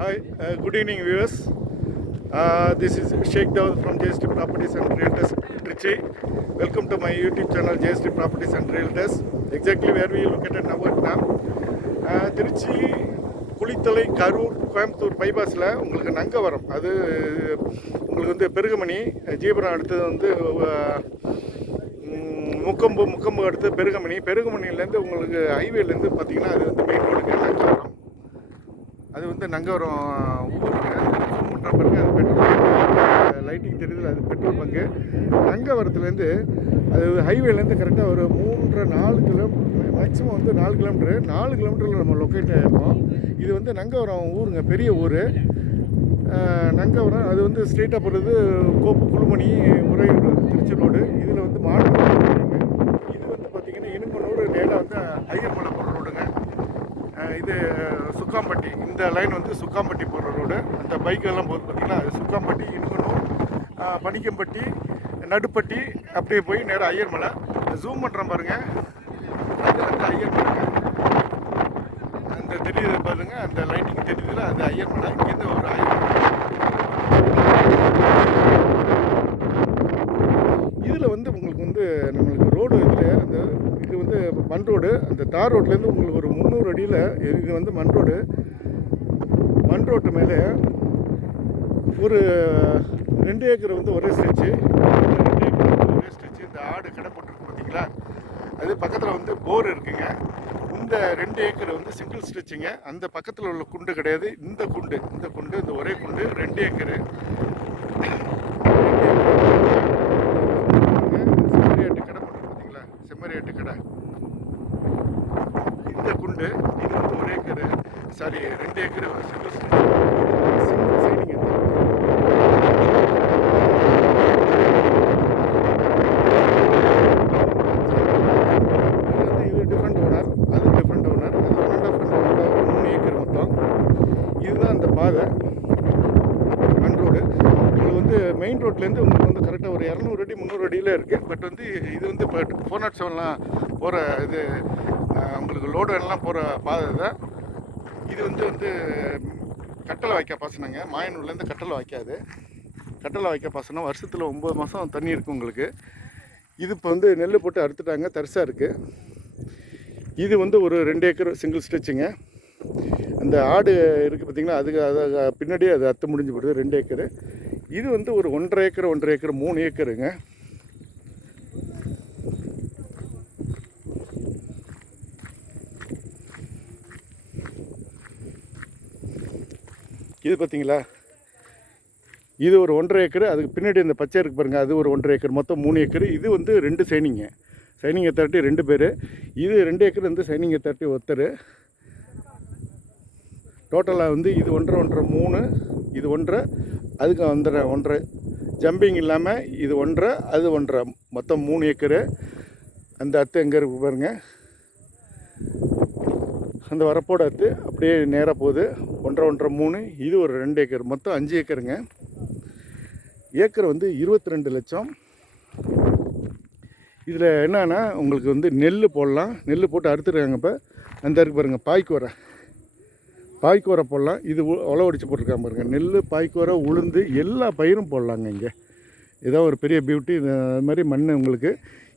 Hi, uh, good evening, viewers. Uh, this is Sheikh Dawud from JST Properties and Realtors, Trichy. Welcome to my YouTube channel, JST Properties and Realtors. Exactly where we located now at now. Uh, Trichy Kulithalai Karur Coimbatore பைபாஸில் உங்களுக்கு நங்கவரம் அது உங்களுக்கு வந்து பெருகமணி ஜீபுரம் அடுத்தது வந்து முக்கம்பு முக்கம்பு அடுத்து பெருகமணி பெருகமணிலேருந்து உங்களுக்கு ஹைவேலேருந்து பார்த்தீங்கன்னா அது வந்து மெயின் ரோடுக்கு அது வந்து நங்கவரம் ஊருங்க. அது பெட்ரோல் லைட்டிங் தெரியுது அது பெட்ரோல் பங்கு. நங்கவரத்துலேருந்து அது ஹைவேலேருந்து கரெக்டாக ஒரு மூன்றரை நாலு கிலோமீட்டர் மேக்ஸிமம் வந்து நாலு கிலோமீட்ரு நாலு கிலோமீட்டரில் நம்ம லொக்கேட் ஆகிருக்கோம் இது வந்து நங்கவரம் ஊருங்க பெரிய ஊர். நங்கவரம் அது வந்து ஸ்ட்ரெயிட்டாக போகிறது கோப்பு குழுமணி உறையூர் திருச்சி ரோடு இதில் வந்து மாடு இது வந்து பார்த்திங்கன்னா இனுமனூர் நேராக வந்து ஐயர்மலை இது சுக்காம்பட்டி. இந்த லைன் வந்து சுக்காம்பட்டி போகிற ரோடு அந்த பைக்கெல்லாம் போகுது பார்த்திங்கன்னா அது சுக்காம்பட்டி இன்னும் பனிக்கம்பட்டி நடுப்பட்டி அப்படியே போய் நேராக ஐயர்மலை. ஜூம் பண்ணுறேன் பாருங்கள் அது வந்து ஐயர்மலைங்க அந்த தெரியுது பாருங்கள் அந்த லைட்டிங் தெரியுதுல அது ஐயர்மலை. இங்கேருந்து ஒரு ஐயர்மலை. நடுவில் வந்து உங்களுக்கு வந்து நம்மளுக்கு ரோடு இதில் அந்த இது வந்து மண் ரோடு அந்த தார் ரோட்லேருந்து உங்களுக்கு ஒரு முந்நூறு அடியில் இது வந்து மண் ரோடு. மண் ரோட்டு மேலே ஒரு ரெண்டு ஏக்கர் வந்து ஒரே ஸ்ட்ரெச்சு ரெண்டு ஏக்கர் வந்து ஒரே ஸ்ட்ரெச்சு இந்த ஆடு கடை போட்டுருக்கு பார்த்தீங்களா? அது பக்கத்தில் வந்து போர் இருக்குங்க. இந்த ரெண்டு ஏக்கர் வந்து சிங்கிள் ஸ்ட்ரெச்சுங்க அந்த பக்கத்தில் உள்ள குண்டு கிடையாது. இந்த குண்டு இந்த குண்டு இந்த ஒரே குண்டு ரெண்டு ஏக்கரு செம்மறியாட்டு கடை போட்டு பார்த்தீங்களா செம்மறியாட்டு கடை இந்த குண்டு இது வந்து ஒரு ஏக்கரு சாரி ரெண்டு ஏக்கரு சிங்கிள் சிங்கிள் சைனிங் இது டிஃப்ரெண்ட் ஓனர் அது டிஃப்ரெண்ட் ஓனர் அது ஒன் அண்ட் ஆஃப் மூணு ஏக்கர் மொத்தம். இதுதான் அந்த பாதை. மண் ரோடு இது வந்து மெயின் ரோட்லேருந்து உங்களுக்கு வந்து கரெக்டாக ஒரு இரநூறு அடி முந்நூறு அடியில் இருக்குது பட் வந்து இது வந்து இப்போ ஃபோர் நாட் செவன்லாம் போகிற இது உங்களுக்கு லோடு எல்லாம் போகிற பாதை தான் இது வந்து வந்து கட்டளை வாய்க்கா பாசனங்க. மாயனூர்லேருந்து கட்டளை வாய்க்காது கட்டளை வாய்க்கா பாசனம். வருஷத்தில் ஒம்பது மாதம் தண்ணி இருக்கும் உங்களுக்கு. இது இப்போ வந்து நெல் போட்டு அறுத்துட்டாங்க. தரிசாக இருக்குது இது வந்து ஒரு ரெண்டு ஏக்கர் சிங்கிள் ஸ்டிச்சுங்க அந்த ஆடு இருக்குது பார்த்திங்கன்னா அதுக்கு அது பின்னாடியே அது அத்து முடிஞ்சு போடுது. ரெண்டு ஏக்கரு. இது வந்து ஒரு ஒன்றரை ஏக்கர் ஒன்றரை ஏக்கர் மூணு ஏக்கருங்க. இது பார்த்தீங்களா இது ஒரு ஒன்றரை ஏக்கர் அதுக்கு பின்னாடி இந்த பச்சை இருக்கு பாருங்கள் அது ஒரு ஒன்றரை ஏக்கர் மொத்தம் மூணு ஏக்கர். இது வந்து ரெண்டு சைனிங்க. சைனிங் எத்தாட்டி ரெண்டு பேர். இது ரெண்டு ஏக்கர் வந்து சைனிங் எத்தாட்டி ஒருத்தர். டோட்டலாக வந்து இது ஒன்றரை ஒன்றரை மூணு இது ஒன்றரை அதுக்கு ஒன்றரை ஒன்றரை. ஜம்பிங் இல்லாமல் இது ஒன்றரை அது ஒன்றரை. மொத்தம் மூணு ஏக்கரு. அந்த அத்தை எங்கே இருக்கு பாருங்க. அந்த வரப்போட எடுத்து அப்படியே நேராக போகுது. ஒன்றரை ஒன்றரை மூணு. இது ஒரு ரெண்டு ஏக்கர். மொத்தம் அஞ்சு ஏக்கருங்க. ஏக்கர் வந்து இருபத்தி ரெண்டு லட்சம். இதில் என்னன்னா உங்களுக்கு வந்து நெல் போடலாம். நெல் போட்டு அறுத்துருக்காங்க இப்போ. அந்த இருக்கு பாருங்கள் பாய்க்குவரை. பாய்க்கூரை போடலாம். இது உழவடிச்சு போட்டிருக்காங்க பாருங்கள் நெல் பாய்க்கூரை உளுந்து எல்லா பயிரும் போடலாங்க இங்கே. இதான் ஒரு பெரிய பியூட்டி இது அது மாதிரி மண் உங்களுக்கு.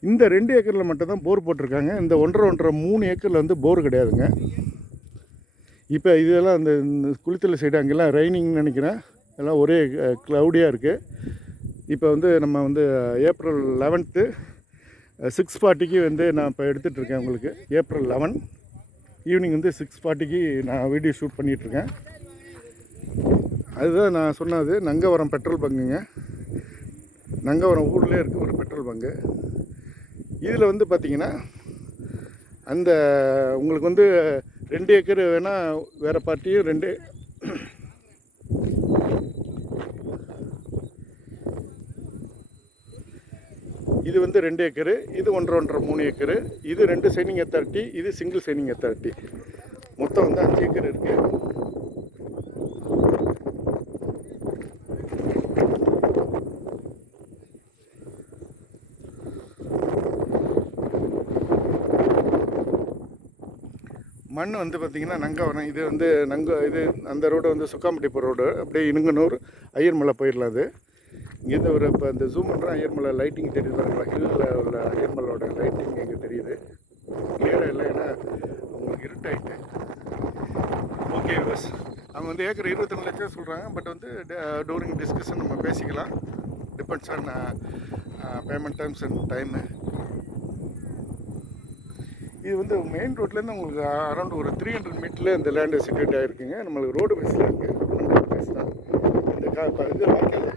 இந்த ரெண்டு ஏக்கரில் மட்டும் தான் போர் போட்டிருக்காங்க. இந்த ஒன்றரை ஒன்றரை மூணு ஏக்கரில் வந்து போர் கிடையாதுங்க. இப்போ இதெல்லாம் அந்த இந்த குளித்தலை சைடு அங்கெல்லாம் ரைனிங்னு நினைக்கிறேன். எல்லாம் ஒரே க்ளவுடியாக இருக்குது இப்போ வந்து நம்ம வந்து ஏப்ரல் லெவன்த்து சிக்ஸ் ஃபார்ட்டிக்கு வந்து நான் இப்போ எடுத்துகிட்ருக்கேன் உங்களுக்கு. ஏப்ரல் லெவன் ஈவினிங் வந்து சிக்ஸ் ஃபார்ட்டிக்கு நான் வீடியோ ஷூட் பண்ணிகிட்ருக்கேன் அதுதான் நான் சொன்னது. நங்கவரம் பெட்ரோல் பங்குங்க நங்கவரம் ஊர்லேயே இருக்குது ஒரு பெட்ரோல் பங்கு. இதில் வந்து பார்த்திங்கன்னா அந்த உங்களுக்கு வந்து ரெண்டு ஏக்கர் வேணால் வேறு பார்ட்டியும் ரெண்டு இது வந்து ரெண்டு ஏக்கரு இது ஒன்றரை ஒன்றரை மூணு ஏக்கரு இது ரெண்டு சைனிங் அத்தாரிட்டி இது சிங்கிள் சைனிங் அத்தாரிட்டி மொத்தம் வந்து அஞ்சு ஏக்கர் இருக்குது மண் வந்து பார்த்திங்கன்னா நங்கவரம் இது வந்து நங்க இது அந்த ரோடு வந்து சுக்காம்பட்டிப்பு ரோடு அப்படியே இனுங்கனூர் ஐயர்மலை போயிடலாம் அது. இங்கேருந்து ஒரு இப்போ இந்த ஜூம் பண்ணுற ஐயர்மலை லைட்டிங் தெரியுது பாருங்களா? ஹில்லில் உள்ள ஐயர்மலோட லைட்டிங் இங்கே தெரியுது. கிளியராக இல்லை? ஏன்னா உங்களுக்கு இருட்டாயிட்டு. ஓகே பஸ் அவங்க வந்து ஏக்கர் இருபத்தஞ்சு லட்சம் சொல்கிறாங்க பட் வந்து டூரிங் டிஸ்கஷன் நம்ம பேசிக்கலாம். Depends on payment times and time இது வந்து மெயின் ரோட்லேருந்து உங்களுக்கு அரௌண்ட் ஒரு த்ரீ ஹண்ட்ரட் மீட்டரில் இந்த லேண்டு சிட்டுவேட் ஆகிருக்குங்க நம்மளுக்கு ரோடு பேஸில் இருக்குது ரோடு பேஸ் தான். இந்த கா இது வாய்க்கால்